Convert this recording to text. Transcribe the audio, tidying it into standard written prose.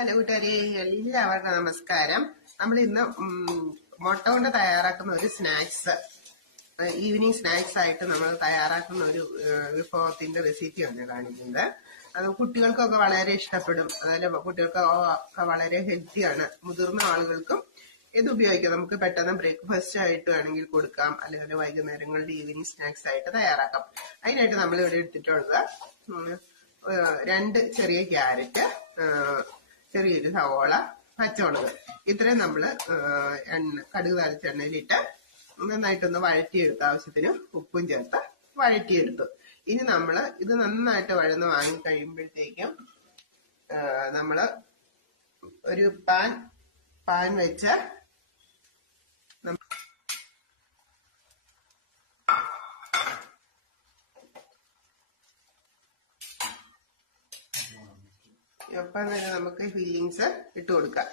Hello കൂട്ടുകാരെ, എല്ലാവർക്കും നമസ്കാരം. നമ്മൾ ഇന്ന് മുട്ട കൊണ്ട് തയ്യാറാക്കുന്ന ഒരു സ്നാക്സ്, ഈവനിങ് സ്നാക്സ് ആയിട്ട് നമ്മൾ തയ്യാറാക്കുന്ന ഒരു വിഭവത്തിന്റെ റെസിപ്പിയാണ് കാണിക്കുന്നത്. അത് കുട്ടികൾക്കൊക്കെ വളരെ ഇഷ്ടപ്പെടും. അതുപോലെ കുട്ടികൾക്കൊക്കെ വളരെ ഹെൽത്തിയാണ്. മുതിർന്ന ആളുകൾക്കും ഇത് ഉപയോഗിക്കാം. നമുക്ക് പെട്ടെന്ന് ബ്രേക്ക്ഫാസ്റ്റ് ആയിട്ട് വേണമെങ്കിൽ കൊടുക്കാം, അല്ലെങ്കിൽ വൈകുന്നേരങ്ങളിൽ ഈവനിങ് സ്നാക്സ് ആയിട്ട് തയ്യാറാക്കാം. അതിനായിട്ട് നമ്മൾ ഇവിടെ എടുത്തിട്ടുള്ളത് 2 ചെറിയ ക്യാരറ്റ്, ചെറിയൊരു സവോള, പച്ചമുളക്. ഇത്രയും നമ്മള് കടുക് താളിച്ച എണ്ണയിലിട്ട് നന്നായിട്ടൊന്ന് വഴറ്റിയെടുത്ത് ആവശ്യത്തിന് ഉപ്പും ചേർത്ത് വഴറ്റിയെടുത്തു. ഇനി നമ്മള് ഇത് നന്നായിട്ട് വഴന്ന് വാങ്ങി കഴിയുമ്പോഴത്തേക്കും നമ്മള് ഒരു പാൻ വെച്ച് ഒപ്പം തന്നെ നമുക്ക് ഫില്ലിങ്സ് ഇട്ട് കൊടുക്കാം.